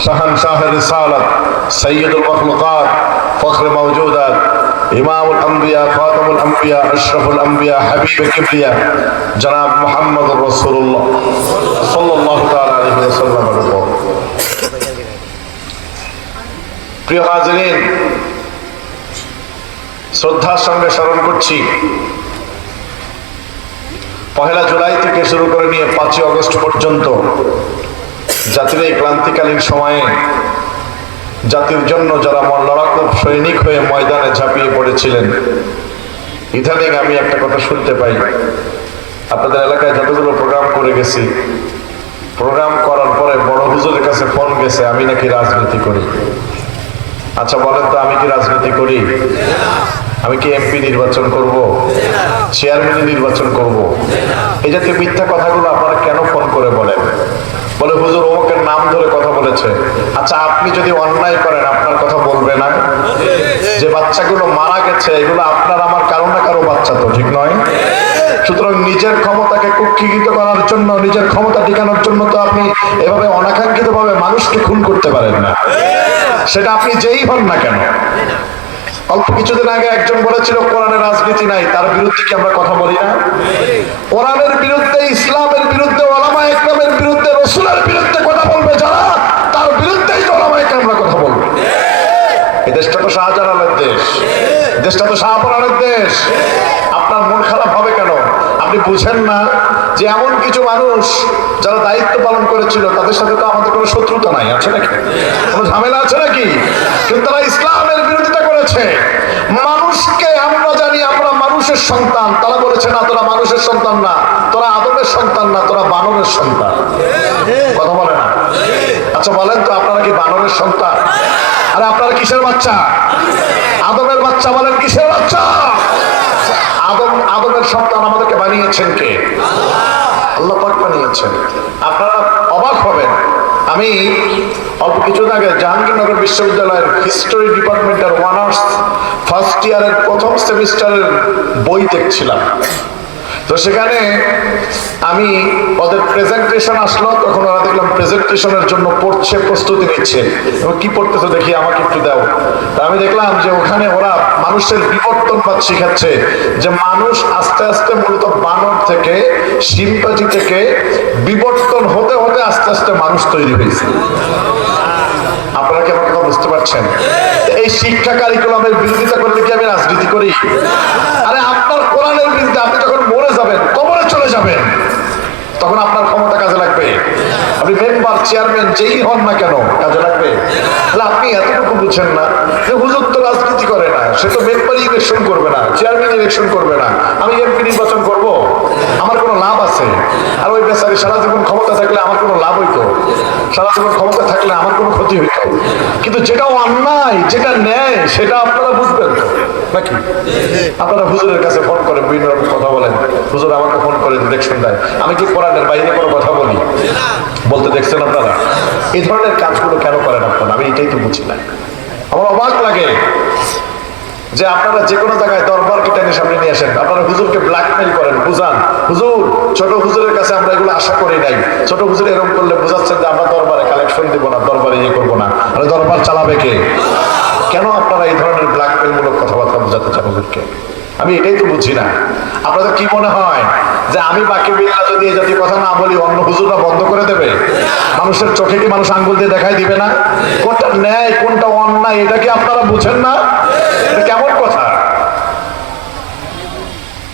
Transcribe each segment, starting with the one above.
शहनशाह रिसालत, सैयदुल मखलूकात, फख्र मौजूदात, इमामुल अंबिया, खातमुल अंबिया, अशरफुल अंबिया, हबीब किबरिया जनाब मुहम्मद रसूलुल्लाह सल्लल्लाहु ताला अलैहि वसल्लम। प्रिय हाज़रीन, শ্রদ্ধার সঙ্গে স্মরণ করছি 1 জুলাই থেকে শুরু করে নিয়ে 5 আগস্ট পর্যন্ত জাতির এই ক্লান্তিকালীন সময়ে জাতির জন্য যারা লড়াকু সৈনিক হয়ে ময়দানে ঝাঁপিয়ে পড়েছিলেন, ইদানিং আমি একটা কথা শুনতে পাই, আপনাদের এলাকায় যতগুলো প্রোগ্রাম করে গেছি, প্রোগ্রাম করার পরে বড় হুজুরের কাছে ফোন গেছে আমি নাকি রাজনীতি করি। আচ্ছা বলেন তো, আমি কি রাজনীতি করি? আমি কি এমপি নির্বাচন করব, চেয়ারম্যান নির্বাচন করব? এই জাতীয় মিথ্যা কথাগুলো আপনারা কেন ফোন করে বলেন? বলে হুজুর অমুকের নাম ধরে কথা বলেছে। আচ্ছা আপনি যদি অন্যায় করেন আপনার কথা বলবে না? যে বাচ্চাগুলো মারা গেছে এগুলো আপনার আমার কারো না কারো বাচ্চা, তো ঠিক নয়? সুতরাং নিজের ক্ষমতাকে কুক্ষিগত করার জন্য, নিজের ক্ষমতা টিকানোর জন্য তো আপনি এভাবে অনাকাঙ্ক্ষিত ভাবে মানুষকে খুন করতে পারেন না, সেটা আপনি যেই হন না কেন। অল্প কিছুদিন আগে একজন বলেছিল কোরআনের রাজনীতি নাই, তার বিরুদ্ধে কি আমরা কথা বলি না? কোরআনের বিরুদ্ধে, ইসলামের বিরুদ্ধে, ওলামা ইকরামের বিরুদ্ধে, রাসূলের বিরুদ্ধে কথা বলবে যারা, তার বিরুদ্ধেই তো ওলামা ইকরামরা কথা বলবে। এই দেশটা তো শাহজালালের দেশ, দেশটা তো শাহপরানের দেশ। আপনার মন খারাপ হবে কেন? আপনি বুঝেন না যে এমন কিছু মানুষ যারা দায়িত্ব পালন করেছিল তাদের সাথে তো আমাদের কোনো শত্রুতা নাই, আছে নাকি? কোনো ঝামেলা আছে নাকি? কিন্তু তারা ইসলামের বিরোধিতা করেছে। মানুষকে আমরা জানি আমরা মানুষের সন্তান, তারা বলেছে না তোরা মানুষের সন্তান না, তোরা আদমের সন্তান না, তোরা বানরের সন্তান। কথা বলে না? আচ্ছা বলেন তো, আপনারা কি বানরের সন্তান? আরে আপনারা কিসের বাচ্চা? আদমের বাচ্চা। বলেন কিসের বাচ্চা? আদমের সন্তান আমাদেরকে বানিয়েছেন কে? আল্লাহ পাক বানিয়েছেন। আপনারা অবাক হবেন, আমি অল্প কিছুদিন আগে জাহাঙ্গীরনগর বিশ্ববিদ্যালয়ের হিস্টোরি ডিপার্টমেন্টের অনার্স ফার্স্ট ইয়ারের প্রথম সেমিস্টারের বই দেখছিলাম। তো সেখানে আমি ওদের প্রেজেন্টেশন আসলো, তখন ওরা দেখলাম প্রেজেন্টেশনের জন্য পড়ছে, প্রস্তুতি নিচ্ছে। এবং কি পড়তেছে দেখি, আমাকে একটু দাও। তা আমি দেখলাম যে ওখানে ওরা মানুষের বিবর্তনবাদ শিখাচ্ছে, যে মানুষ আস্তে আস্তে মূলত বানর থেকে, শিম্পাঞ্জি থেকে বিবর্তন হতে হতে আস্তে আস্তে মানুষ তৈরি হয়েছে। আপনারা কি আমার কথা বুঝতে পারছেন? এই শিক্ষা কারিকুলামের বিরোধিতা করলে কি আমি রাজনীতি করি? আরে আপনার কোরআনের বিরুদ্ধে আপনি যখন মরে যাবেন, কবরে চলে যাবেন, তখন আপনার ক্ষমতা কাজে লাগবে। আপনি মেম্বার, চেয়ারম্যান যেই হন না কেন, কাজে লাগবে। তাহলে আপনি এতটুকু বুঝছেন না যে হুজুর তো রাজনীতি করে না, সে তো মেম্বারই ইলেকশন করবে না, চেয়ারম্যান ইলেকশন করবে না, আমি এমপি নির্বাচন করব, আমার কোনো লাভ আছে? আর ওই বেচারি সারা জীবন ক্ষমতা থাকলে আমার কোনো লাভ হইতো? সারা জীবন ক্ষমতা থাকলে আমার কোনো ক্ষতি হইতো? কিন্তু যেটা অন্যায়, যেটা ন্যায়, সেটা আপনারা বুঝবেন তো নাকি? আপনারা হুজুরের কাছে ফোন করেন, বিভিন্ন রকম কথা বলেন, হুজুর আমাকে ফোন করে ডিরেকশন দেয়। আমি কি কোরআনের বাইরে কোনো কথা বলি? বলতে দেখছেন আপনারা? এই ধরনের কাজগুলো কেন করেন আপনারা? আমি এটাই তো বুঝি না। আমার অবাক লাগে যে আপনারা যে কোনো জায়গায় দরবারকে টেনে সামনে নিয়ে আসেন, আপনারা হুজুরকে ব্ল্যাকমেইল করেন, বুঝান হুজুর ছোট হুজুরের কাছে আমরা এগুলো আশা করি নাই, ছোট হুজুর এরকম করলে বুঝাচ্ছেন যে আমরা দরবারে কালেকশন দিব না, দরবারে ইয়ে করবো না। আর দরবার চালাবে কে? কেন আপনারা এই ধরনের ব্ল্যাকমেইল মূলক কথাবার্তা বোঝাতে চান হুজুরকে? আমি এটাই তো বুঝি না। আপনাদের কি মনে হয় যে আমি বাকি বিল্লাহ যদি এই জাতীয় কথা না বলি অন্য হুজুররা বন্ধ করে দেবে? মানুষের চোখে কি মানুষ আঙ্গুল দিয়ে দেখাই দিবে না? কোনটা ন্যায় কোনটা অন্যায় এটা কি আপনারা বুঝেন না? এটা কেমন কথা?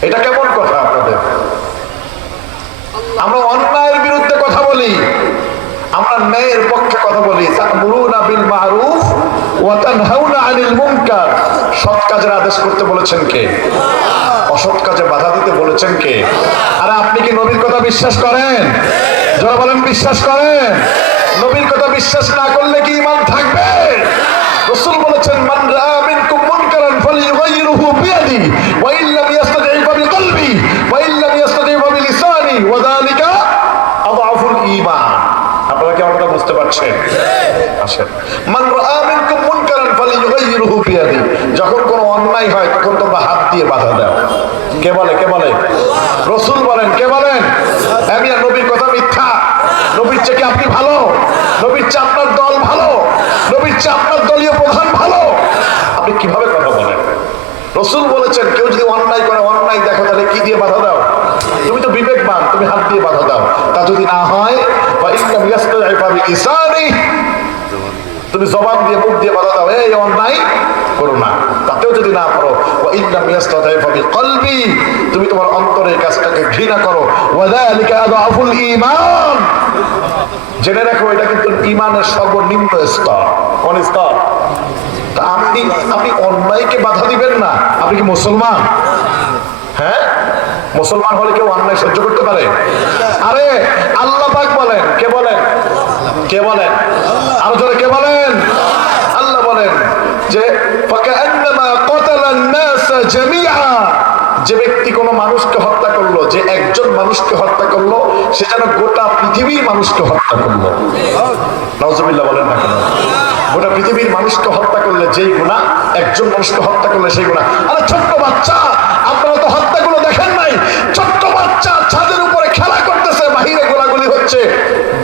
এটা কেমন কথা আপনাদের? আমরা অন্যায়ের বিরুদ্ধে কথা বলি, আমরা ন্যায়ের পক্ষে কথা বলি। তা'মুরুনা বিল মা'রুফ ওয়া তানহাউনা আনিল মুনকার। সৎ কাজের আদেশ করতে বলেছেন কে? অসৎ কাজে বাধা দিতে বলেছেন কে? আরে আপনি কি নবীর কথা বিশ্বাস করেন? যারা বলেন বিশ্বাস করেন। নবীর কথা বিশ্বাস না করলে কি ঈমান থাকবে? রাসূল বলেছেন মান রাআ মিনকুম মুনকারান ফালইয়ুগাইয়িরহু বিয়াদিহি ওয়া ইল্লাম ইস্তাতি' ফাবিকলবিহি ওয়া ইল্লাম ইস্তাতি' ফাবিলিসানিহি ওয়া যালিকা আযআফুল ঈমান। আপনারা কি আমরা বুঝতে পারছেন? আসেন, মান রাআ মিনকুম মুনকারান ফালইয়ুগাইয়িরহু বিয়াদিহি। যখন কোনো অন্যায় হয় তখন তোমরা হাত দিয়ে বাধা দাও। কে বলে? কে বলে? রাসূল বলেন। কে বলেন? আমি নবীর কথা মিথ্যা, নবীর চেয়ে কি আপনি ভালো? নবীর চেয়ে আপনার দল ভালো? নবীর চেয়ে আপনার দলীয় প্রধান ভালো? আপনি কিভাবে কথা বলেন? রাসূল বলেছেন কেউ যদি অন্যায় করে, অন্যায় দেখো, তাহলে কি দিয়ে বাধা দাও? তুমি তো বিবেকবান, তুমি হাত দিয়ে বাধা দাও। তা যদি না হয়, তুমি জবান দিয়ে, মুখ দিয়ে বাধা দাও, এই অন্যায় করো না। তাতেও যদি না করো, তুমি তোমার অন্তরে কাজটাকে ঘৃণা করো। জেনে রাখো এটা কিন্তু ঈমানের সর্বনিম্ন স্তর। কোন স্তর? আপনি অন্যায়কে বাধা দিবেন না? আপনি কি মুসলমান? হ্যাঁ, মুসলমান হলে কেউ অন্যায় সহ্য করতে পারে? আরে আল্লাহ পাক বলেন, কে বলেন? কে বলেন? আরো জোরে কে বলেন? আল্লাহ বলেন যে ফাকান্নামা কাতালান নাস জামিআ, যে ব্যক্তি কোনো মানুষকে হত্যা করলো, যে একজন মানুষকে হত্যা করলো, সে যেন গোটা পৃথিবীর মানুষকে হত্যা করলো। নাউজুবিল্লাহ বলেন না কেন? গোটা পৃথিবীর মানুষকে হত্যা করলে যেই গুনাহ, একজন মানুষকে হত্যা করলে সেই গুনাহ। আরে ছোট্ট বাচ্চা, আপনারা তো হত্যাগুলো দেখেন নাই? ছোট্ট বাচ্চা ছাদের উপরে খেলা করতেছে, বাহিরে গোলাগুলি হচ্ছে,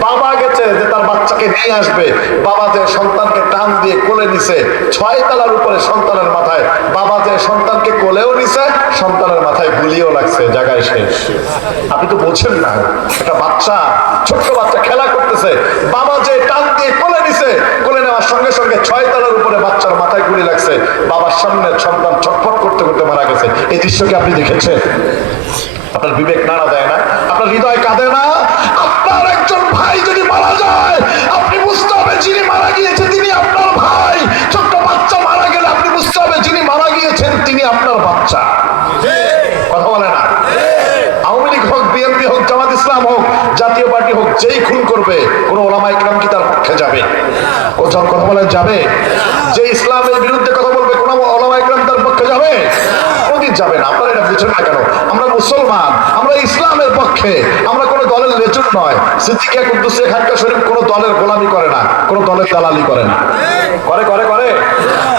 বাবা গেছে যে তার বাচ্চাকে নিয়ে আসবে, বাবা যে সন্তানকে টান দিয়ে কোলে নিছে, 6 তলার উপরে সন্তানের মাথায়, বাবা যে সন্তানকে কোলেও নিছে, সন্তানের মাথায় গুলিও লাগছে, জায়গায় শেষ। আপনি তো বোঝেন না, একটা বাচ্চা, ছোট্ট বাচ্চা খেলা করতেছে, বাবা যে টান দিয়ে কোলে নিছে, কোলে নেওয়ার সঙ্গে সঙ্গে 6 তলার উপরে বাচ্চার মাথায় গুলি লাগছে, বাবার সামনে সন্তান ছটফট করতে করতে মারা গেছে। এই দৃশ্যকে আপনি দেখেছেন? আপনার বিবেক নাড়া দেয় না? আপনার হৃদয় কাঁদে না? আপনার একজন ভাই যদি মারা যায়, আপনি বুঝতে হবে যিনি মারা গিয়েছে তিনি আপনার ভাই। ছোট্ট বাচ্চা মারা গেলে আপনি বুঝতে হবে যিনি মারা গিয়েছেন তিনি আপনার বাচ্চা। কথা বলে না? আওয়ামী লীগ হোক, বিএনপি হোক, জামাত ইসলাম হোক, জাতীয় পার্টি হোক, যেই খুন করবে, কোন ওলামা ইকরাম কি তার পক্ষে যাবে? কোথাও কথা বলে যাবে? যে ইসলামের বিরুদ্ধে কথা বলবে, কোন ওলামা ইকরাম তার পক্ষে যাবে? কোনদিন যাবে না। আপনারা এটা বুঝেন না কেন? আমরা মুসলমান, আমরা ইসলামের পক্ষে, আমরা কোনো দলের লেজুর নয়। সিদ্দিকিয়া কুদ্দুসিয়া খানকা শরীফ কোনো দলের গোলামি করে না, কোনো দলের দালালি করে না। করে করে করে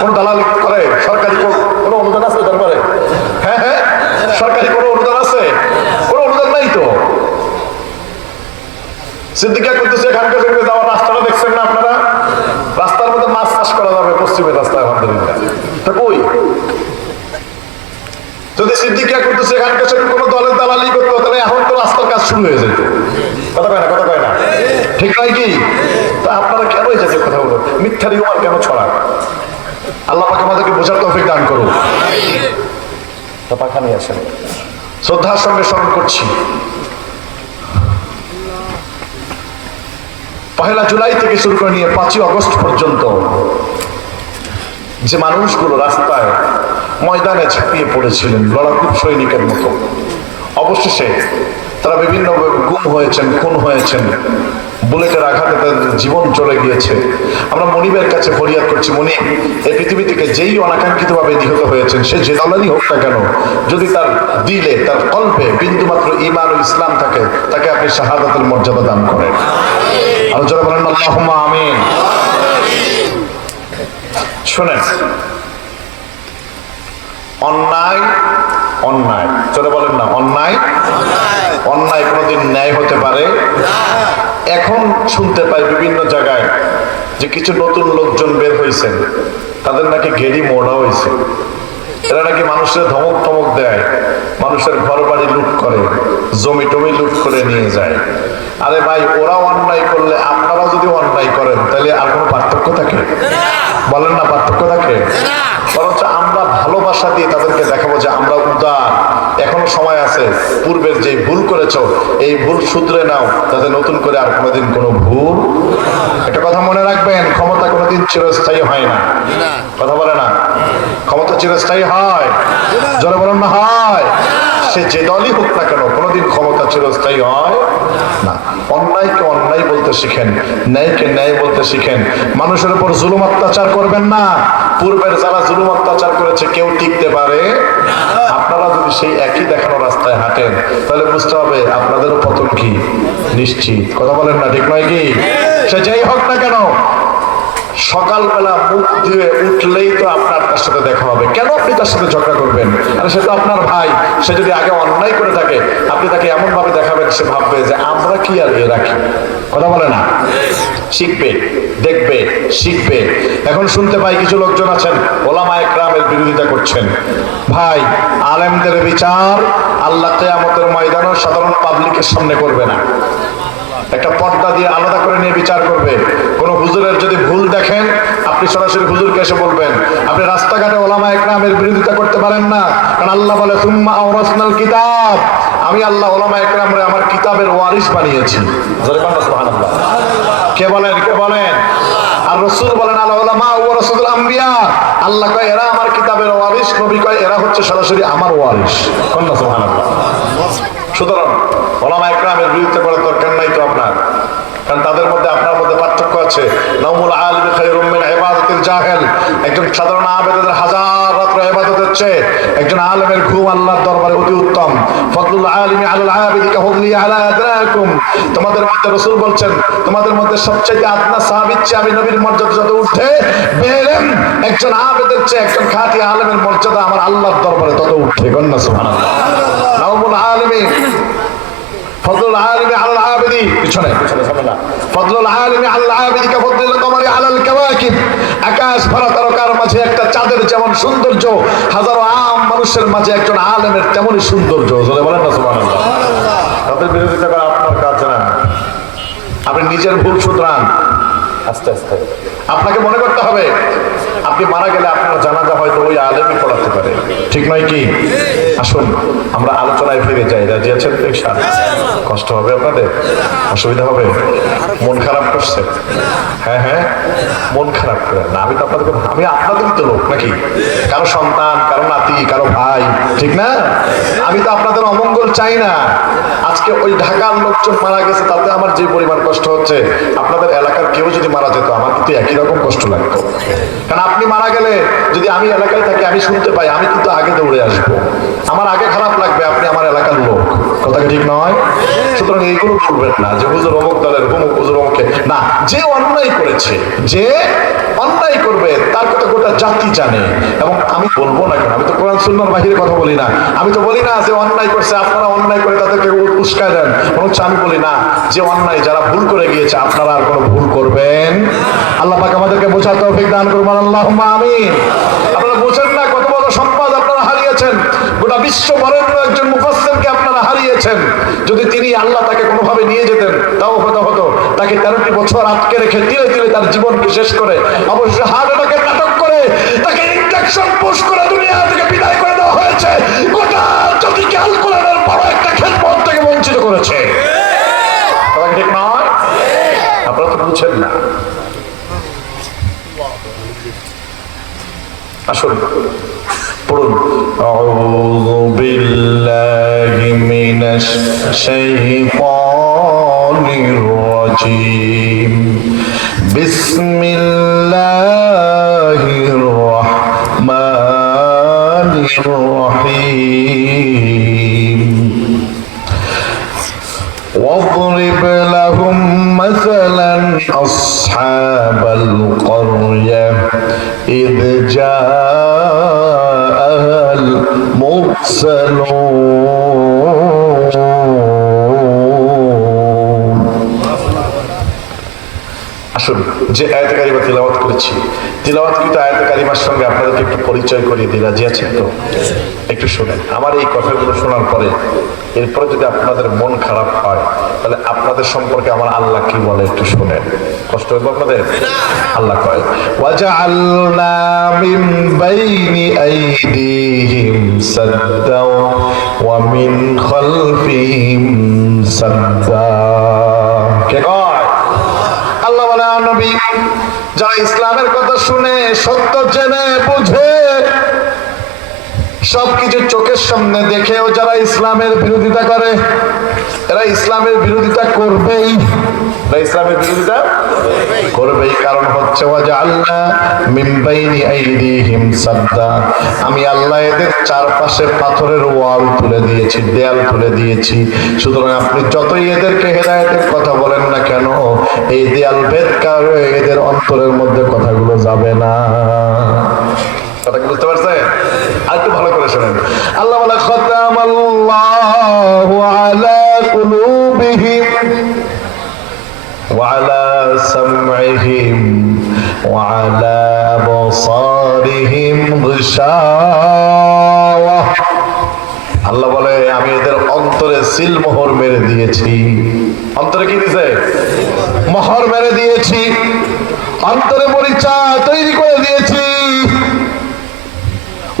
কোন দালালি করে? সরকারি কোনো অনুদান আছে দরবারে? হ্যাঁ হ্যাঁ, সরকারি কোনো অনুদান আছে? কোনো অনুদান নাই তো। সিদ্দিকিয়া কুদ্দুসিয়া খানকা শরীফে যাওয়ার রাস্তাটা দেখছেন না আপনারা? রাস্তার মধ্যে মাছ চাষ করা যাবে, পশ্চিমের রাস্তায়, আলহামদুলিল্লাহ। তা কই? যদি সিদ্দিকিয়া কুদ্দুসিয়া খানকা শরীফ কোনো দলের দালালি করতো, তাহলে এখন তো রাস্তার কাজ শুরু হয়ে যেত। কথা কয় না? কথা কয় না? ঠিক নয় কি? তা আপনারা কেন এই জাতীয় কথা বলুন? মিথ্যা রিউমার কেন ছড়ান? আল্লাহ পাক আমাদেরকে বোঝার তৌফিক দান করুন। তা পাখা নিয়ে আসেন। শ্রদ্ধার সঙ্গে স্মরণ করছি, 1 জুলাই থেকে শুরু করে নিয়ে 5 আগস্ট পর্যন্ত যে মানুষগুলো রাস্তায় ময়দানে ঝাঁপিয়ে পড়েছিলেন লড়াকু সৈনিকের মতো, অবশেষে তারা বিভিন্ন গুম হয়েছেন, খুন হয়েছেন, বুলেটের আঘাতে তাদের জীবন চলে গিয়েছে। আমরা মনিবের কাছে ফরিয়াদ করছি, মনিব, এই পৃথিবী থেকে যেই অনাকাঙ্ক্ষিতভাবে নিহত হয়েছেন, সে যে দলেরই হোক না কেন, যদি তার দিলে, তার কল্পে বিন্দুমাত্র ঈমান ও ইসলাম থাকে, তাকে আপনি শাহাদাতের মর্যাদা দান করেন। আরো যারা বলেন আল্লাহুম্মা আমিন। শোনেন, অন্যায় অন্যায়, চলে বলেন না, অন্যায় অন্যায় কোনোদিন ন্যায় হতে পারে? এখন শুনতে পাই বিভিন্ন জায়গায় যে কিছু নতুন লোকজন বের হয়েছেন, তাদের নাকি গেড়ি মোড়া হয়েছে, এরা নাকি মানুষের ধমক টমক দেয়, মানুষের ঘর বাড়ি লুট করে, জমি টমি লুট করে নিয়ে যায়। আরে ভাই, ওরা অন্যায় করলে আপনারা যদি অন্যায় করেন, তাহলে আর কোনো পার্থক্য থাকে? বলেন না, পার্থক্য থাকে? বরঞ্চ আমরা ভালোবাসা দিয়ে তাদেরকে দেখাবো যে আমরা উদার, এখনো সময় আছে, পূর্বের যে ভুল করেছো এই ভুল শুধরে নাও, যাতে নতুন করে আর কোনোদিন কোনো ভুল। একটা কথা মনে রাখবেন, ক্ষমতা কোনোদিন চিরস্থায়ী হয় না। কথা বলে না? ক্ষমতা চিরস্থায়ী হয়? যারা বলেন না হয়? সে যে দলই হোক না কেন, কোনোদিন ক্ষমতা চিরস্থায়ী হয় না। অন্যায়কে অন্যায় বলতে শিখেন, ন্যায়কে ন্যায় বলতে শিখেন। মানুষের উপর জুলুম অত্যাচার করবেন না। পূর্বের যারা জুলুম অত্যাচার করেছে কেউ টিকতে পারে। আপনারা যদি সেই একই দেখানো রাস্তায় হাঁটেন, তাহলে বুঝতে হবে আপনাদেরও পতন কি নিশ্চিত। কথা বলেন না, ঠিক নয় কি? সে যেই হোক না কেন, সকালবেলা মুখ দিয়ে উঠলেই তো আপনার তার সাথে দেখা হবে, কেন আপনি তার সাথে ঝগড়া করবেন? আর সে তো আপনার ভাই, সে যদি আগে অন্যায় করে থাকে আপনি তাকে এমন ভাবে দেখাবেন সে ভাববে যে আমরা কি আর এ রাখি। কথা বলে না? শিখবে, দেখবে, শিখবে। এখন শুনতে পাই কিছু লোকজন আছেন ওলামা একরামের বিরোধিতা করছেন। ভাই, আলেমদের বিচার আল্লাহ কিয়ামতের ময়দানে সাধারণ পাবলিকের সামনে করবে না, একটা পর্দা দিয়ে আলাদা করে নিয়ে বিচার করবে। কোন হুজুরের যদি ভুল দেখেন আপনি সরাসরি হুজুরকে এসে বলবেন। আপনি রাস্তাঘাটে ওলামা একরামের বিরোধিতা করতে পারেন না, কারণ আল্লাহ বলে সুম্মা আওরাসনাল কিতাব, আমি আল্লাহ ওলামা একরামরে আমার কিতাবের ওয়ারিস বানিয়েছি। সুবহানাল্লাহ। কে বলেন? কে বলেন? আর রাসূল বলেন আল উলামা ওয়ারাসাতুল আম্বিয়া, আল্লাহ কয় এরা আমার কিতাবের ওয়ারিস, নবী কয় এরা হচ্ছে সরাসরি আমার ওয়ারিস। সুবহানাল্লাহ। সুতরাং ওলামা একরামের বিরুদ্ধে করার দরকার নাই তো আপনার, কারণ তাদের মধ্যে আপনার মধ্যে পার্থক্য আছে। নাউমুল আলিম খায়রুম মিন ইবাদাতিল জাহিল, একজন সাধারণ আবেদের হাজার রাত্র ইবাদতের চেয়ে একজন আলেমের ঘুম আল্লাহর দরবারে অতি উত্তম। ফজলুল আলিমি আলাল আবিদি কাফদলি আলা আদরাকুম, তোমাদের মধ্যে রাসূল বলছেন তোমাদের মধ্যে সবচেয়ে আদনা সাহাবীর চেয়ে আমি নবীর মর্যাদা যত উঠে বেরেন, একজন আবেদের চেয়ে একজন খাঁটি আলেমের মর্যাদা আমার আল্লাহর দরবারে তত উঠে। কন্না সুবহানাল্লাহ। নাউমুল আলিমি ফজলুল আলিমি আলাল আবিদি, পিছনে সামনে, ফজলুল আলিমি আলাল আবিদি কাফদলিল কমারি আলাল কাওয়াকিব, আকাশ ভরা তারকার মাঝে একটা চাঁদের যেমন সৌন্দর্য, হাজারো আম মানুষের মাঝে একজন আলেমের তেমনই সৌন্দর্য। জোরে বলেন না সুবহানাল্লাহ। তাদের বিরোধিতা করা আপনার কাজ না, আপনি নিজের ভুল শুধরান আস্তে আস্তে। আপনাকে মনে করতে হবে আপনি মারা গেলে আপনার জানাজা হয়তো ওই আলেমই পড়াতে পারে, ঠিক নয় কি? আসুন আমরা আলোচনায় ফিরে যাই। রাজি আছেন? কষ্ট হবে আপনাদের? অসুবিধা হবে? মন খারাপ করছে? হ্যাঁ হ্যাঁ, মন খারাপ করে না। আমি তো আপনাদের, আমি আপনাদেরই তো লোক নাকি? কারো সন্তান, কারো নাতি, কারো ভাই, ঠিক না? আমি তো আপনাদের অমঙ্গল চাই না। আজকে ওই ঢাকার লোকজন মারা গেছে তাতে আমার যে পরিমাণ কষ্ট হচ্ছে, আপনাদের এলাকার কেউ যদি মারা যেত আমার কিন্তু একই রকম কষ্ট লাগতো। কারণ আপনি মারা গেলে যদি আমি এলাকায় থাকি আমি শুনতে পাই, আমি কিন্তু আগে দৌড়ে আসবো, আমার আগে খারাপ লাগবে। আপনি আমার এলাকার লোক, কথা ঠিক নয়? সুতরাং এইগুলো বলবেন না যে হুজুর অমুক দলের, অমুক হুজুর অমুকে না। যে অন্যায় করেছে, যে অন্যায় করবে তার কথা গোটা জাতি জানে। এবং আমি বলবো না কেন, আমি তো কোরআন সুন্নাহর বাহিরে কথা বলি না। আমি তো বলি না যে অন্যায় করছে আপনারা অন্যায় করে তাদেরকে উস্কায় দেন, বরঞ্চ আমি বলি না যে অন্যায় যারা ভুল করে গিয়েছে আপনারা আর কোনো ভুল করবেন। আল্লাহ পাক আমাদেরকে বোঝার তৌফিক দান করবেন, আল্লাহুম্মা আমিন। আপনারা বোঝেন না কত বড় সম্পদ আপনারা হারিয়েছেন, গোটা বিশ্ব বরেণ্য একজন মুফাসসিরকে আপনারা হারিয়েছেন। যদি তিনি আল্লাহ তাকে কোনোভাবে নিয়ে যেতেন তাও হতো তাকে 13টি বছর আটকে রেখে তিলে তিলে তার জীবনকে শেষ করে অবশ্যই হার্ট অ্যাটাকের নাটক করে তাকে ইনজেকশন পুশ করে দুনিয়া থেকে বিদায় করে দেওয়া হয়েছে। গোটা জাতিকে আল কোরআনের বড় একটা খেদমত থেকে বঞ্চিত করেছে। ঠিক নয়? আপনারা তো বুঝছেন না। আসুন পড়ুন, আউযু বিল্লাহি মিনাশ শাইতানির রাজীম, বিসমিল্লাহির রাহমানির রাহিম। واضرب لهم مثلا أصحاب القرية إذ جاءها المرسلون। আসুন যে আয়াতে কারিমা তিলাওয়াত করেছি, তিলাওয়াতকৃত আয়াতে কারিমার সঙ্গে আপনাদেরকে একটু পরিচয় করিয়ে দিই। রাজি আছেন তো? একটু শুনেন আমার এই কথাগুলো শোনার পরে। এরপরে যদি আপনাদের মন খারাপ হয় তাহলে আপনাদের সম্পর্কে আমার আল্লাহ কি বলে একটু শুনেন। কষ্ট হবে আপনাদের? আল্লাহ কয় ওয়াজআলনা মিন বাইনি আইদিহিম সাদ্দাও ওয়া মিন খালফিহিম সাদ্দা। কে কয়? আল্লাহ বলে নবী যারা ইসলামের কথা শুনে সত্য জেনে বুঝে সবকিছু চোখের সামনে দেখেও যারা ইসলামের বিরোধিতা করে, এরা ইসলামের বিরোধিতা করবেই। না ইসলামের বিরোধিতা করবে। কারণ হচ্ছে ওয়াজআলনা মিন বাইনি আইদিহিম সাদ্দা, আমি আল্লাহ এদের চারপাশে পাথরের ওয়াল তুলে দিয়েছি, দেয়াল তুলে দিয়েছি। সুতরাং আপনি যতই এদেরকে হেদায়েতের কথা বলেন না কেন, এই দেয়াল ভেদ করে এদের অন্তরের মধ্যে কথাগুলো যাবে না। কথা কি বুঝতে পারছেন? আর একটু ভালো করে শুনেন। আল্লাহ বলে খাতামাল্লাহু আলা কুলুবিহিম ওয়া আলা সামঈহিম ওয়া আলা আবসারিহিম গিশাওয়া। আল্লাহ বলে আমি এদের অন্তরে সিল মোহর মেরে দিয়েছি। অন্তরে কি দিয়েছে? মোহর মেরে দিয়েছি, অন্তরে মরিচা তৈরি করে দিয়েছি।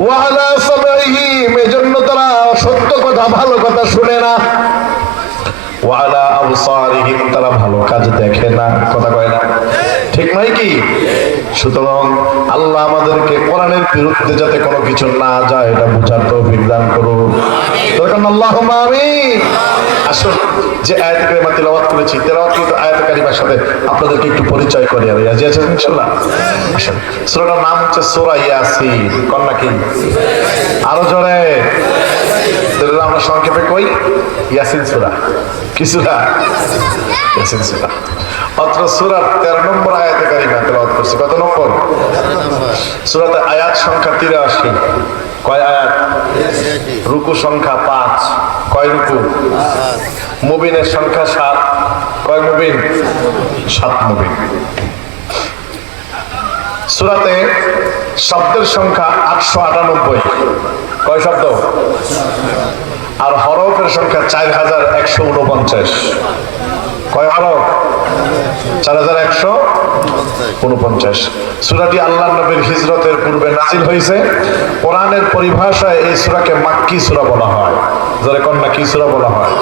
ওয়ালা সামঈহিম, এজন্য তারা সত্য কথা ভালো কথা শুনে না। ওয়ালা আবসারিহিম, তারা ভালো কাজ দেখে না, কথা কয় না, ঠিক নয় কি? সুতরাং আল্লাহ আমাদেরকে কোরআনের বিরুদ্ধে যাতে কোনো কিছু না যায় এটা বুঝার তৌফিক দান করুন। আল্লাহুম্মা আমিন। আসুন যে আয়াতে কারিমা তেলাওয়াত করেছি, তেলাওয়াতকৃত আয়াতে কারিমার সাথে আপনাদেরকে একটু পরিচয় করি। আর রাজি আছেন ইনশাআল্লাহ? আসুন, সূরাটার নাম হচ্ছে সূরা ইয়াসিন। কোন নাকি? আরো জোরে। তাহলে আমরা সংক্ষেপে কই, ইয়াসিন সূরা। কি সূরা? ইয়াসিন সূরা। অত্র সূরার 13 নম্বর আয়াতে কারিমা তেলাওয়াত করছি। কত নম্বর? সূরাতে আয়াত সংখ্যা 83। কয় আয়াত? রুকু সংখ্যা 5। কয় রুকু? মুবিনের সংখ্যা 7। কয় মুবিন? 7 মুবিন। সূরাতে শব্দের সংখ্যা 898। কয় শব্দ? আর হরফের সংখ্যা 4149। কয় হরফ? 4149। সূরাটি আল্লাহর নবীর হিজরতের পূর্বে নাজিল হয়েছে। কোরআনের পরিভাষায় এই সূরাকে মাক্কি সূরা বলা হয়। যারা কন্যা কি সূরা বলা হয়?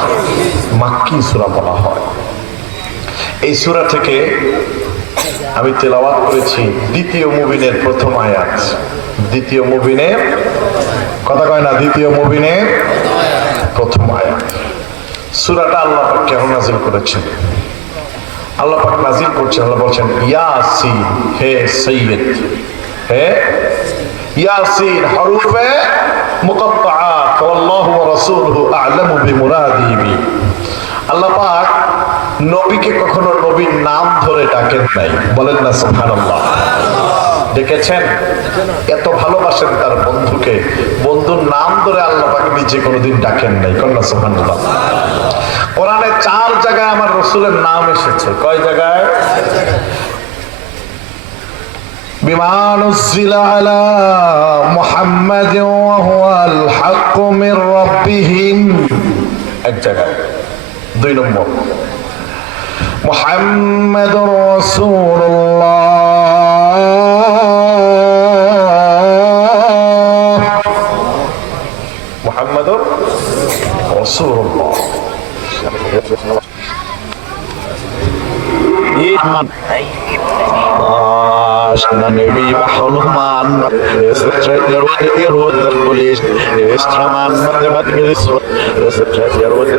মাক্কি সূরা বলা হয়। এই সূরা থেকে আমি তেলাওয়াত করেছি দ্বিতীয় মুবিনের প্রথম আয়াত। দ্বিতীয় মুবিনের, কথা কয় না, দ্বিতীয় মুবিনের প্রথম আয়াত। সূরাটা আল্লাহ পাক কেন নাজিল করেছেন? আল্লাহ পাক নাজিল করছেন, আল্লাহ বলছেন ইয়াসিন, হে সাইয়্যিদ, হে ইয়াসিন হরফে মুকাত্তাআত ওয়াল্লাহু ওয়া রাসূলুহু আ'লামু বিমুরাদিহি। আল্লাহ পাক নবীকে কখনো নবীর নাম ধরে ডাকেন নাই, বলেন না সুবহানাল্লাহ। দেখেছেন এত ভালোবাসেন তার বন্ধুকে, বন্ধুর নাম ধরে আল্লাহ পাক নিজে কোনোদিন ডাকেন নাই, কন্যা সুবহানাল্লাহ। কোরআনে 4 জায়গায় আমার রাসূলের নাম এসেছে। কয় জায়গায়? বিমা নুজিলা আলা মুহাম্মাদিন ওয়া হুয়াল হাক্কু মির রাব্বিহিম, এক জায়গায়। 2 নম্বর মুহাম্মাদুর রাসূলুল্লাহ, মুহাম্মাদুর রাসূলুল্লাহ। Nabi Bahuluman Secretary of the Police Straman Mathematics Secretary of the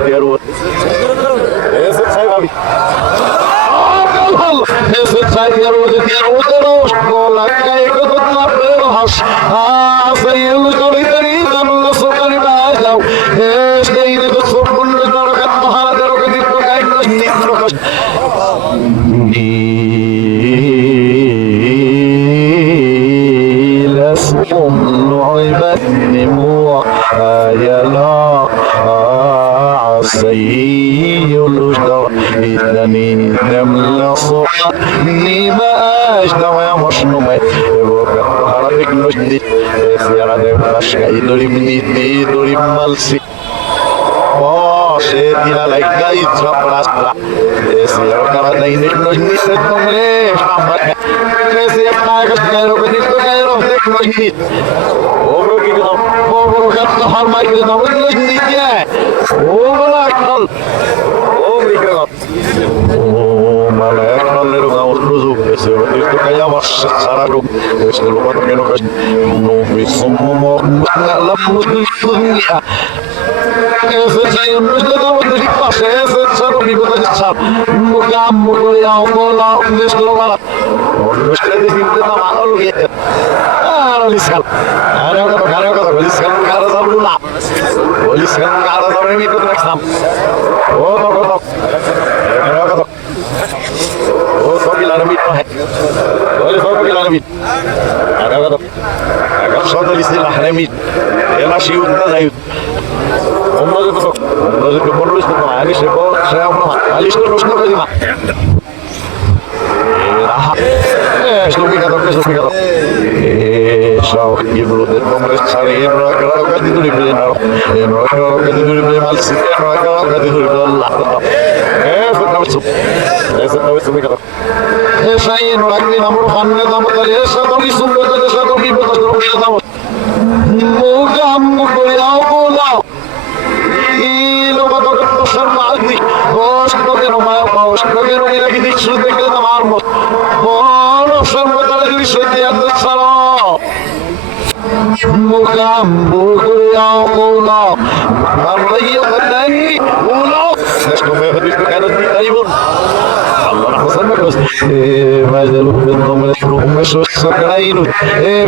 বিপদ সব মুকাম মুকরিয়া মোলা নিষ্কলা অনুষ্ঠানে দিতে না মাল গিয়ে আর লিসাল আর কথা লিসাল কারা যাবো না লিসাল কারা যাবো আমি তো রাখলাম ও কথা ও সব ইলারমি তো है ওই সব ইলারমি আর কথা আগাম সব লিসাল হারামি এলা শিউত না যাই অন্যদের তো অন্যদের বলছিস তো আগে সে বল সে আমরা আলিশ তো প্রশ্ন করি না Stupida. Ciao, io volevo conversare in una cara di duribile, in una cara di duribile, ma si è una cara di duribile là. Questo mi cado. E sai, non è che non fanno da montare, è stato mi subito, è stato mi posso trovare da montare. Mugam, mugoyao, lo vado a osservarti, posto che non mi raghi di su di che da marmo. Osservatore di senti addossano. Mugam, mugoyao, ma io dai, uno. Questo mi ha detto che non ti dai un. Allah sana così. Mas ele não me começou a cair.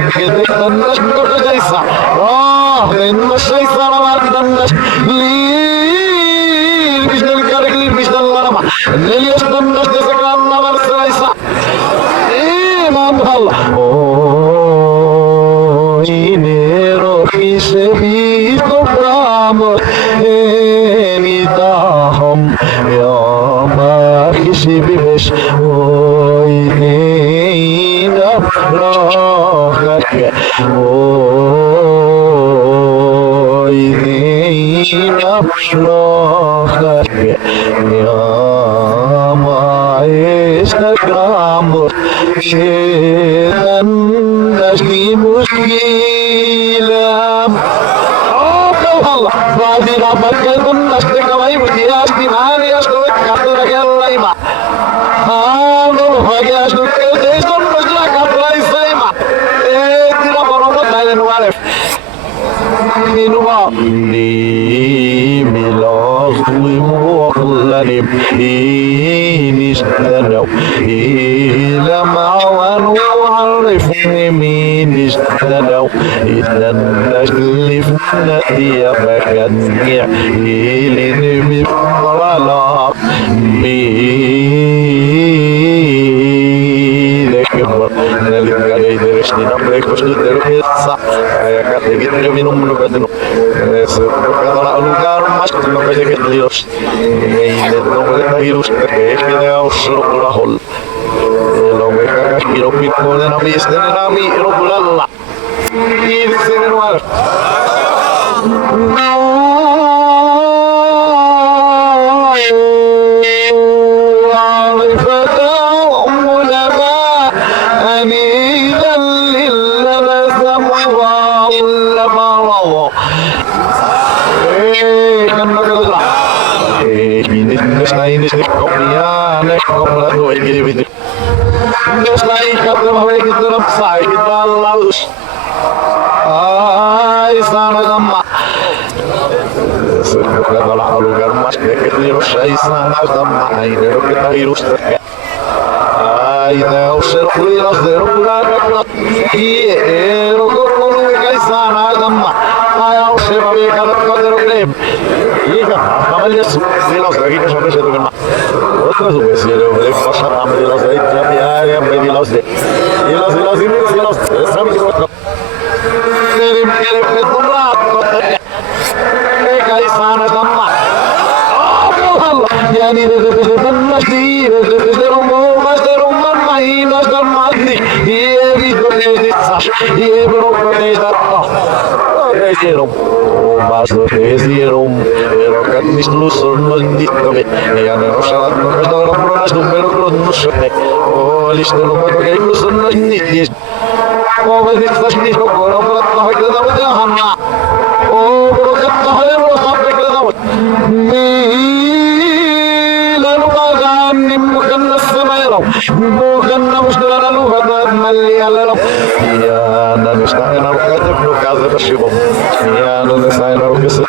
Porque tem tantas coisas já. Oh, tem umas seis horas Nelios tantas de sacar la balsa. Imam Allah. Oh, inero que se visto bramo. Enitahom. Yama que se vives. Oh, inena rohak. Oh, inena rohak. Instagram dan nasi muslim. Oh Allah, bagi dapat kan nasi kawai berdias di mana ya sudah kata lagi Allah ima. Halo, bagi sudah kedeson sudah kata lagi saya ima. Tidak perlu tanya nuaref. Minumah di milah muakhlalib ini sedang إلى معوان وعرفني مين اشتدوا إذا نجلف نتيا فكني إلي بفرلا بيدك نلقى يدرشني نبرك وشتدر بيسا كاتي كتير منهم نبدنو سبقنا الغار مشت نبدك تليوش نبدك تليوش كده وشرق لهول Quiero pico de la vista de la mi robulalla. Y se me va. Vai kita rapsai kita laus. Ai sana gamma. Sekarang kalau lugar mas kita harus sana gamma. Ini kita harus terka. Ai dah usir kuliah zerulah nak. Iya, rokok kita sana gamma. Ai usir bagi karat kader klem. Iya, kamalnya sudah lagi kita sampai situ gamma. Otra vez yo le paso a mi los de ya me di los de y los sabe que otro quiere tomar kai sana tamma Allah yani de nasir de romo mai nas dormandi e vi de sa e bro de da Rezerom, mas no rezerom, pero que mis lusos no indicame, ya no sabe no es no por las número no sé, o listo no me que lusos no indices, o me dices ni no por la que da de hamna, o por que está de los que da mi la luga ni mukan nasmairo, mukan musdara luga mali ala ya na está na casa do Chico. E a não sai na hora que você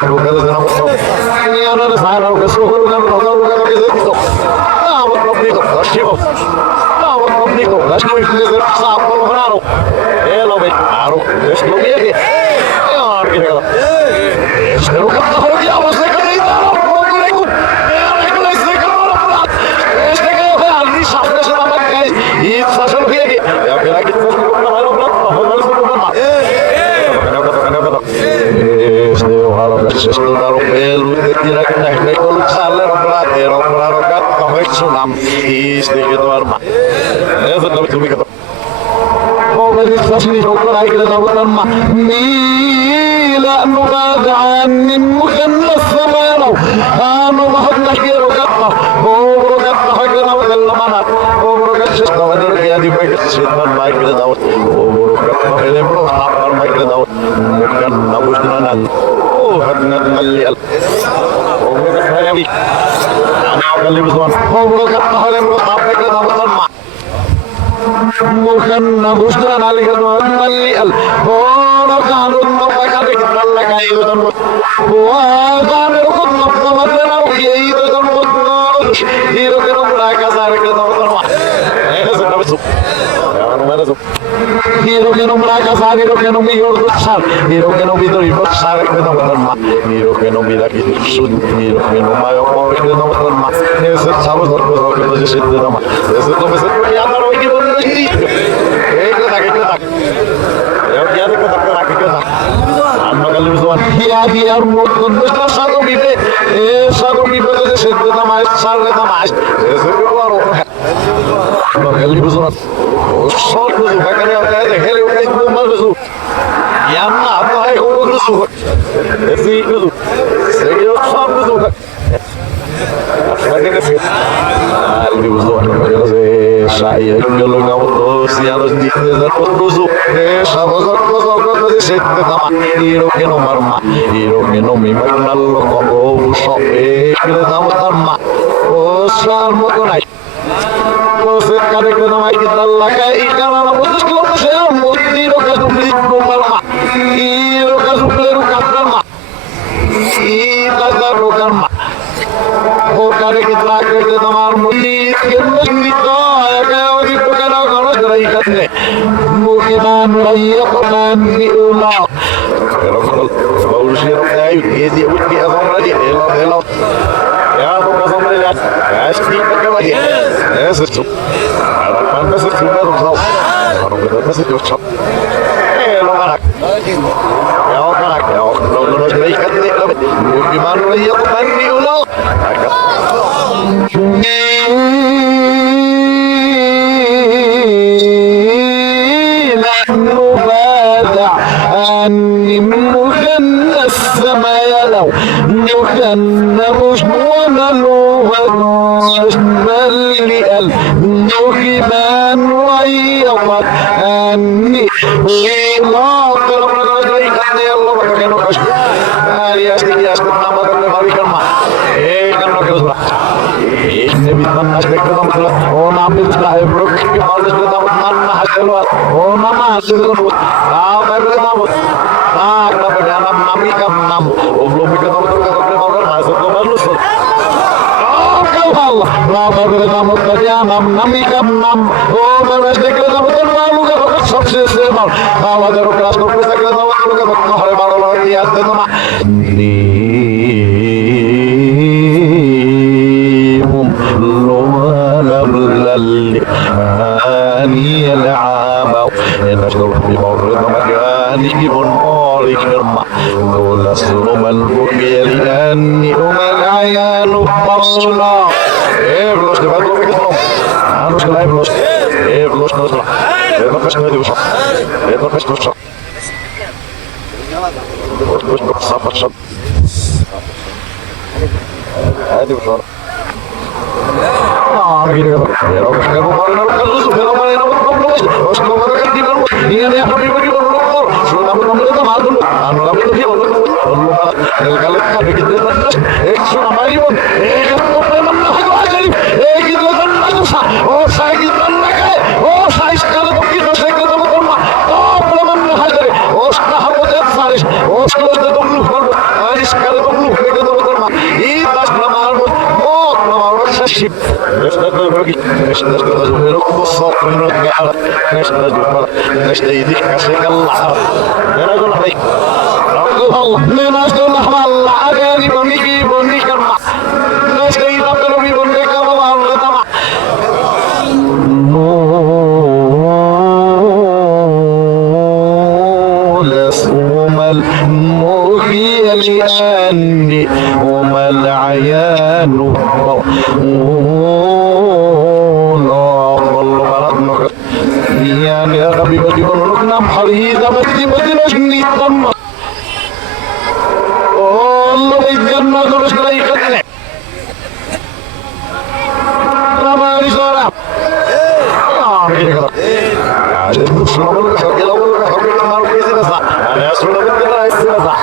তুমি لأنه بعد عني مخلص سمانه أنا بحط كير وقطة وبرقطة حقنا وغلمنا وبرقطة شطة ودرك يا دي بيك شطة ما يكره داوت وبرقطة خلي بروح نعبر ما يكره داوت ممكن نبوشنا نال وهدنا نملي وبرقطة يا بي أنا أقول بزمان وبرقطة خلي بروح نعبر يكره داوت ما ممكن نبوشنا نال نملي ورا كانوا نبغى كذا الله كايدو تنبو وكانوا كنا نبغى كايدو تنبو هيرو كانوا ملاك سارك تنبو Hero que no braga sabe lo que no me yor sar hero que no vi do ibot sar que no ma hero que no mira que sud hero que no ma yo que no ma ese sabo do que no se siente no ma ese to me se ya no hay que poner ahí que ta yo ya de que ta que ta amma kali bizwan ya biar mot no sado vive sado vive de se siente no ma sar de ma ese que claro no kali bizwan صوت نزول فكان هذا هل يكون ما نزول يا ما أبغى يكون نزول في نزول سيجي صوت نزول أفكر كيف اللي نزول أنا شايف يقولون أبغى سيارة جديدة نزول شابوزك نزول كذا شيء تمام هيرو كنو مرما هيرو كنو ميمنا لوكو شوفي كذا تمام وصار مكوناي Você cara que não vai que tá lá e cara não pode escutar se é um tiro que tu me bomba e o caso pleno capama e lá da rogama o cara que tá que tomar muito que não grito é que o que porque não conhece aí cadê muquenan aí conan e o lá pero o cheiro aí e de o que é sombra de ela ya boca sombra ya acho que que vai essa بس الفيلم رزاق بس الجوشة لو غرق يا غرق يا لو جري كذا كذا وبما نري يطمني ولا مبادع أني مخن السماء لو مخن مش ولا لغة ملي النخبان ويومك أني الله ربنا جري كذا الله بكرنا كش يا سيدي يا سيدي نام كذا ما بيكرنا كنا كذا إني بيتنا نشتكي كذا مثلا هو نام بيتنا يبرك كي ما نشتكي كذا مثلا حسلوا هو نام حسلوا ما بيكرنا كنا بدنا نام نام وبلوم كذا مثلا كذا ما حسلوا ما نسول Allah Rama berkata mulia nam ikam nam oh bermestik kita betul malu kan sukses mal Allah dari kelas kita kita malu kan hari malu lagi ya tema ni lomala belali ani العام نشكر في مورد مكاني بن مالك الرمى ولسر من بكي لأني العيان فصلا بلوش دي بلوش دي بلوش دي بلوش دي بلوش دي بلوش هذه بشارة لأني وما العيان يعني يا ربي بدي بقولك نام حريضة بدي نجني الضمة والله يتجنى دولش لا يخدني لا ما لي صورة عشان نفس الأمر الحرق الأول الحرق الأمر كيسي نصع أنا أسرنا بدي لا يسي نصع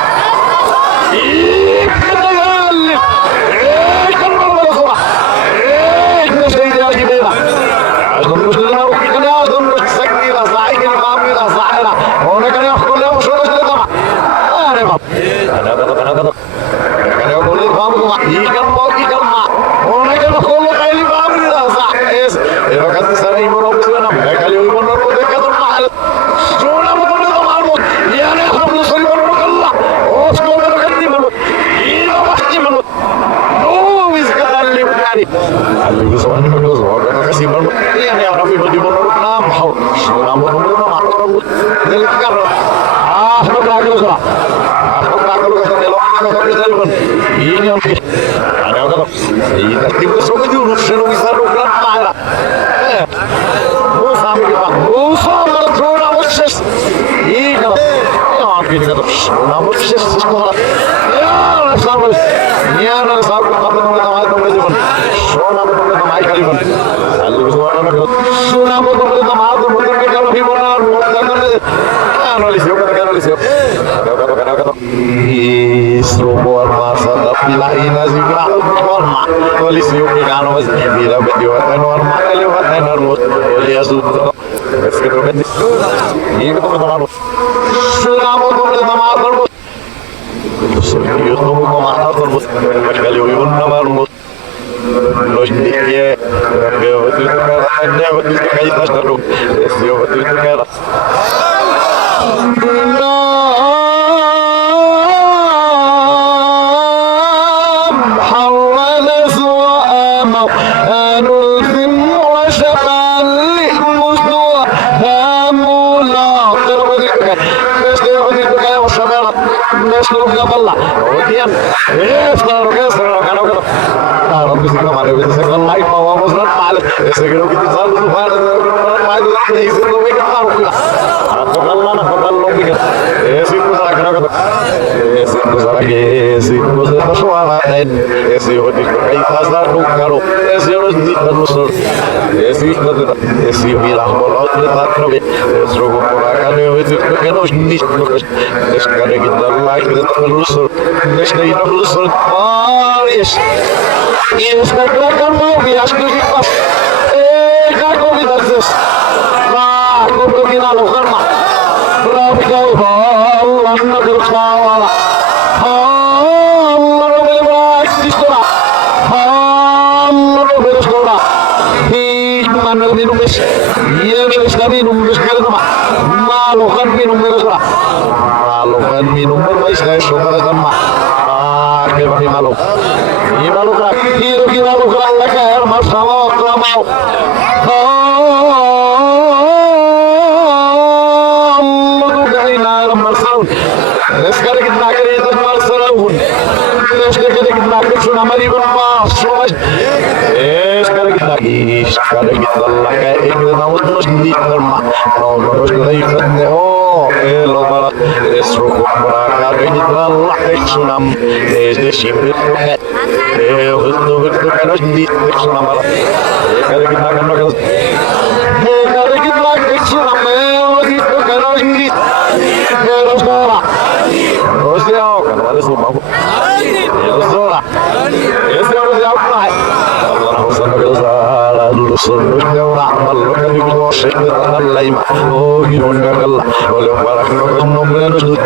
الليمة وجون الله ولو باركنا من نجد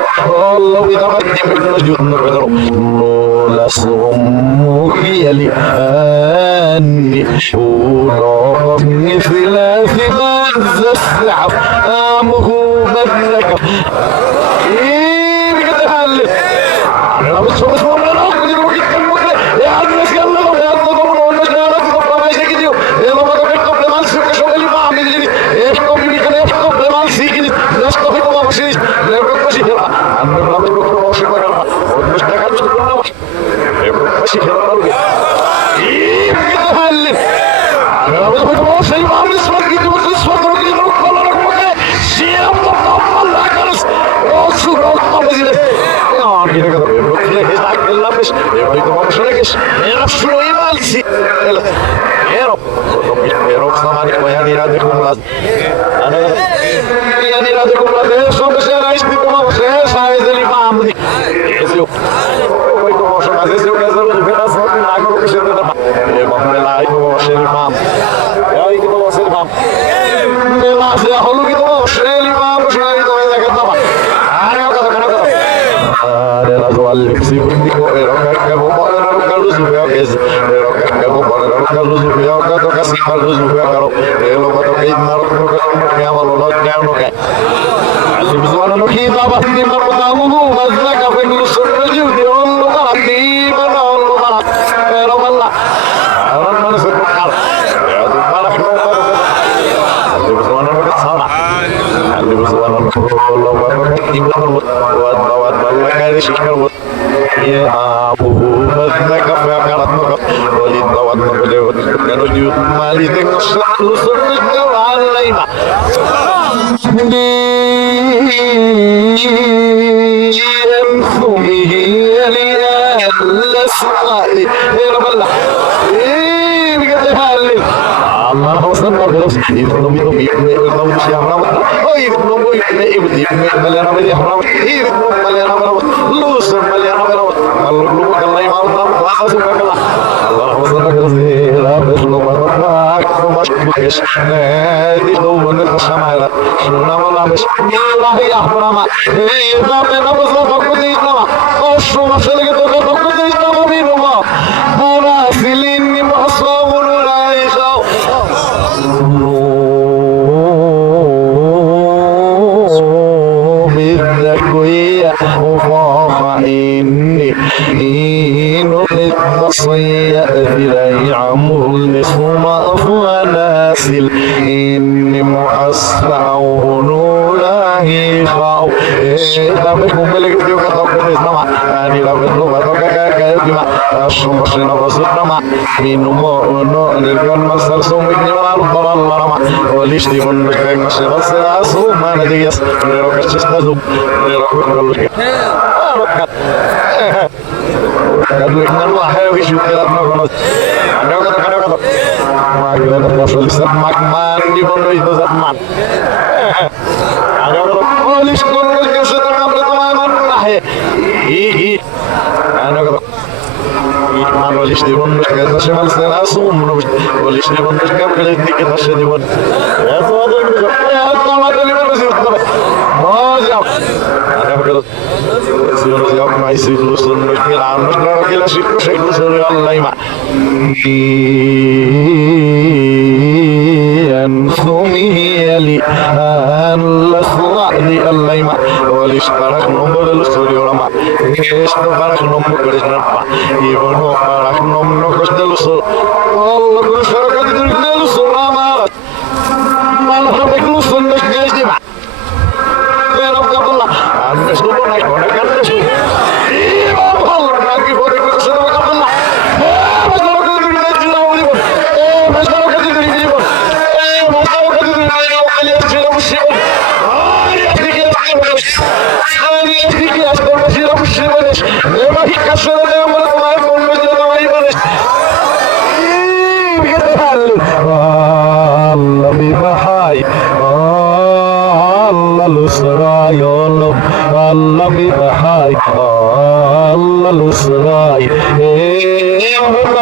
الله بتقدم من نجد نقدر لا صوم يلي أني ولو مثل ثلاث السحب أمه بدلك إيه بقدر هالي أنا بس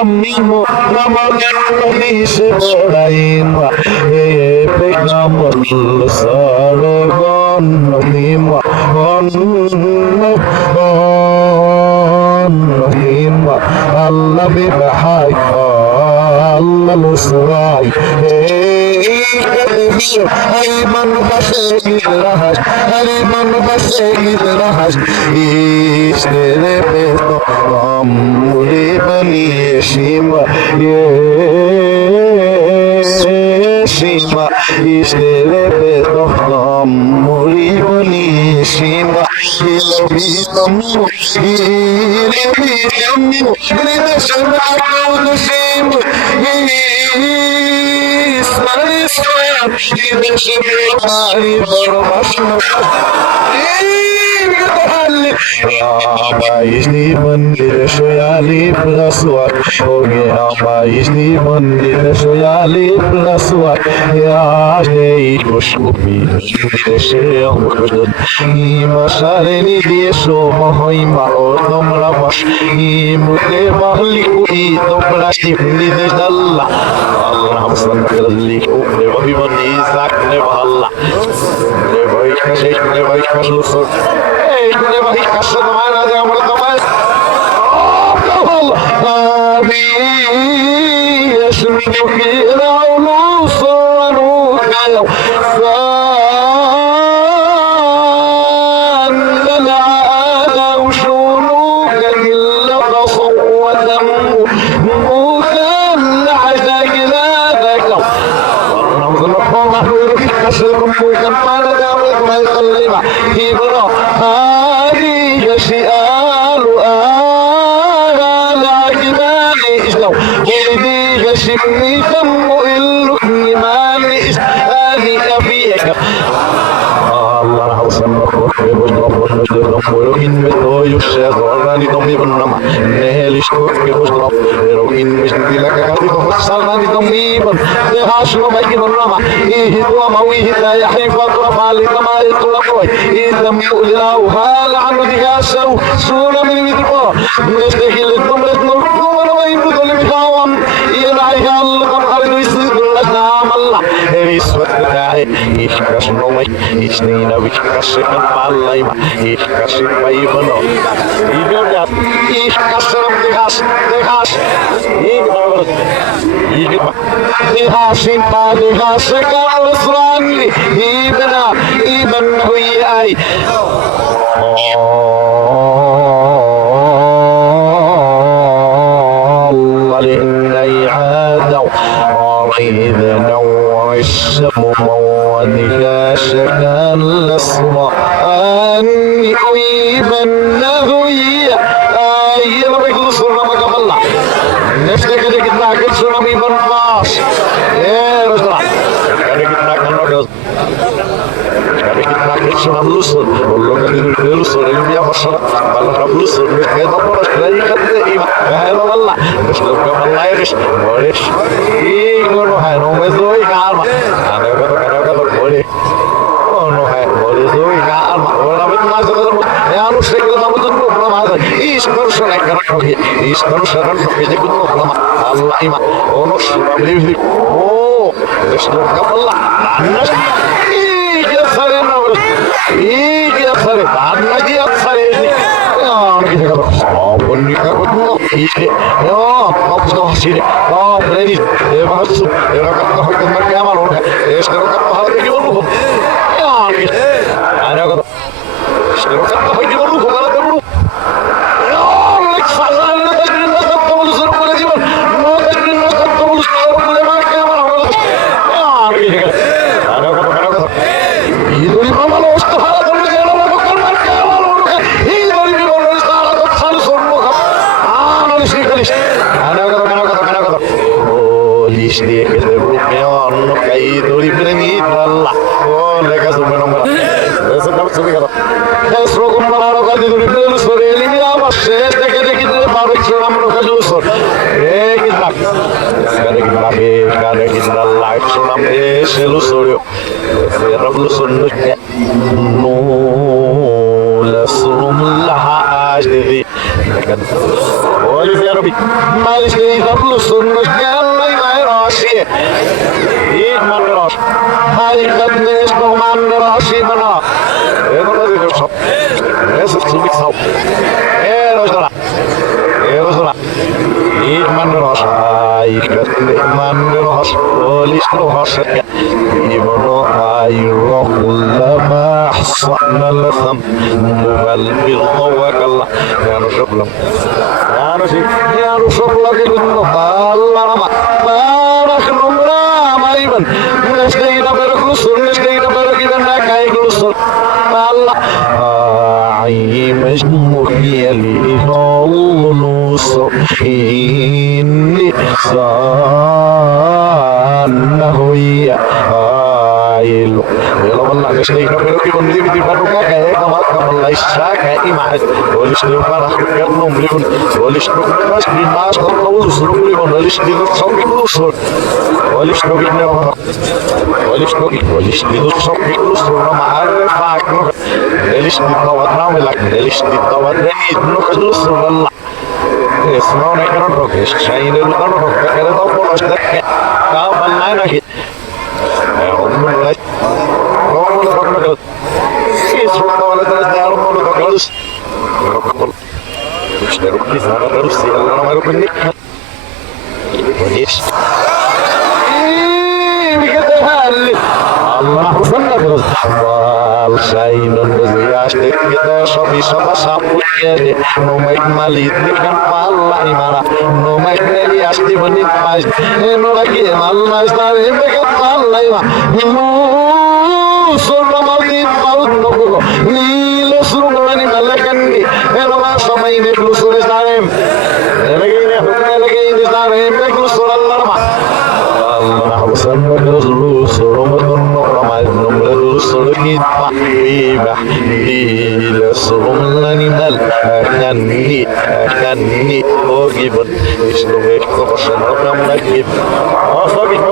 mismo, la mañana dice Raima, Pegamon, Saragon, Nima, Nima, Allah be high, Allah Lusrai, Hariman Bashe Rahash, Hariman Bashe Rahash, Istere Peto, Muribani Shima, Shima, Istere Peto, Muribani Shima, Ilabitamu, Ilabitamu, Ilabitamu, Isni मंदिर सोयाली प्लसवा हो गया इसनी मंदिर सोयाली प्लसवा यारे खुशबी से अंकुर मसारेनी देशो महिमा ओ तोमरा बस मुते मालिकुई तोमरा शिवली दे अल्लाह अल्लाह सल्लल्लाहु अलैहि वही बनी सकने वाला ले भाई कैसे ले भाई कैसे ले भाई कैसे तुम्हारा जो हमने तुम्हारे Sibana. Es ist zu mich auf. Man rosa, ich könnte man rosa, وليش روح يروح لما حصلنا لثم مبلغ وكلا يا رشب لهم يا رشب لهم الله ما بارك لهم ما نشتينا بركلوس نشتينا بركينا كاي كلوس الله عيم مجموعي اللي نولوس إني سانه يا عيلو يلا والله نشتينا بركينا نبي تبارك كاي كما الله يشاك إيمان وليش نبارك كرنم ليون وليش نبارك بالناس كلوس ليون وليش نبارك كلوس وليش نبارك وليش نبارك كلوس ما عارف ليش نتطور نعمل لك ليش نتطور نيت نخلص والله اسمعوا نكرر روكش شاين القرن روكش كده طبعا اشتك كاب الله نكيد هم لا هم لا روكش اسمعوا ولا تنسى هم لا روكش مش روكش انا روسي الله ما روكش وليش Allah sana biraz sayının rızıyastı kita sobi soba sapunyeri numay malit nikan pala imara numay neliasti benit mas eno lagi Allah istari bekat pala ima surra maldit maut nogo nilo surumani malakan ni eno mas samay ne blusur istarim lagi ini istarim beklus Allah ma Allah sana biraz surumatun Sulhit Mahbibah Ila Sulumlani Mal Akanni Ogibun Islumek Kokosan Rakam Nakib Masakit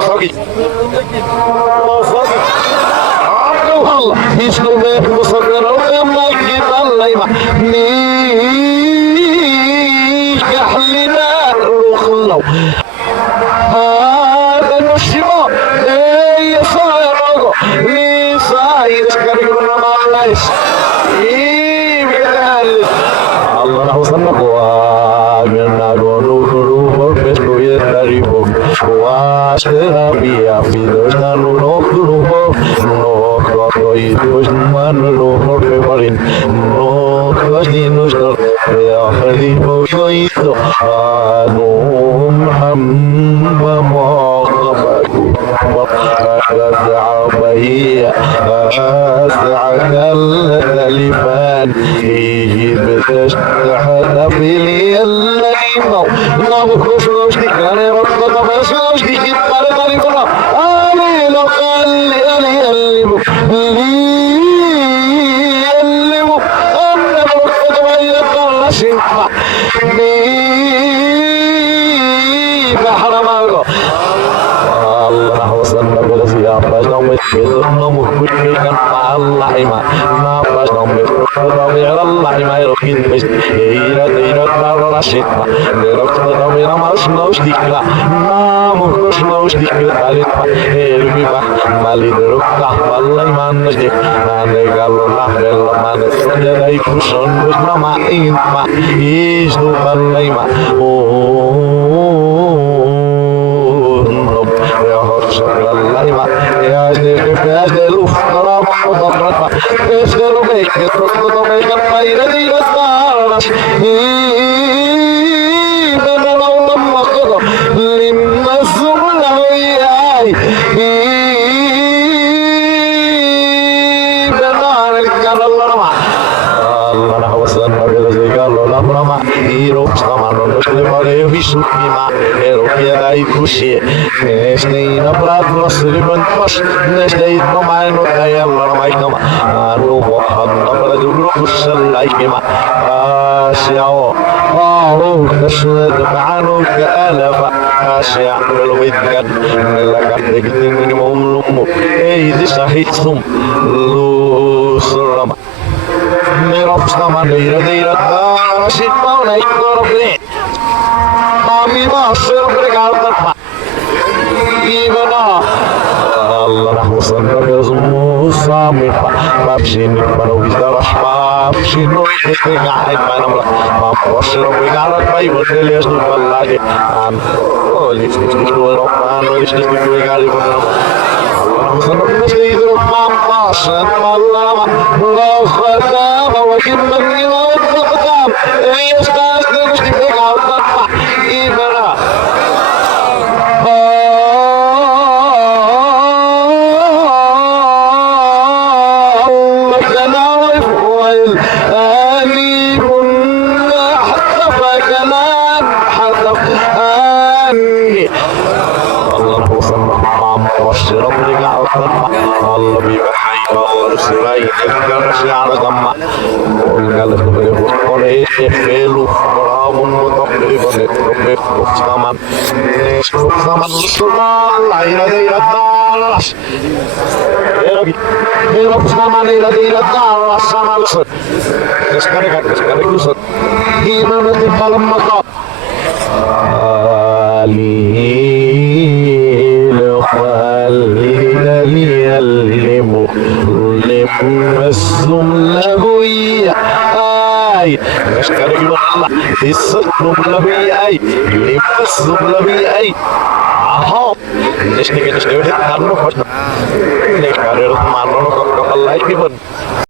Allah Islumek Kokosan Rakam Nakib Allah Nikahlina Rukhlau Hada Nushima Sayarago Allah sannaku amina gonu guru bestu yaribo wasrabi afidos nanu no guru no koi dos manu no peparin no kosdinus no ya khalibo shoito anum hamma maqabaku العربية أسعد الألفان فيه بتشتحت بلي الليمة الله خشوش دي كان ربك بسوش دي كتبال طريقنا آلي لو قال لي ألي الليمو الليمو أنا بركة بيضا لشنفة بحرمانكو Allah wasanna berasi apa nomor itu nomor kucingkan Allah ima nafas nomor Allah ima rokin mis ira barrasit ma nerok nomor mas nos dikla nomor nos dikla alit ma elbi ma malid rukka Allah ima nasdi ane gallo la bella mane dai kuson nama inma isdu Allah ima Висукима, Эрухия и Куши, Нестейна брат Насрибан Паш, Нестейт Номайну Таялла Майкама, Ану Ханна Брадугру Кушалайкима, Асяо, Ау, Таснет Ману Каалафа, Ася, Велвидгад, Мелакатегтин Мумлуму, Эйди Сахитсум, Лусрама. Неробстама Дейра, Ситмауна Икорбне. Kami masuk berkata gimana Allah rahmatan Musa Babsin Panovisdavas Babsin Noisting Ahead Manamla Mamposher of Vigarat by Votelius to Palage and it's to a rock and it's to Vigari. Mamas and Malama, Love, Wakim, and stars to pick out even Allah bibahai Allah sirai negara syara gamma kalau oleh felu ramun mutaqri bane robbe saman lain ada iradas Erop saman iradas saman sekali kusut gimana di dalam makam This nigga just do it. I don't know what. Next, I don't know.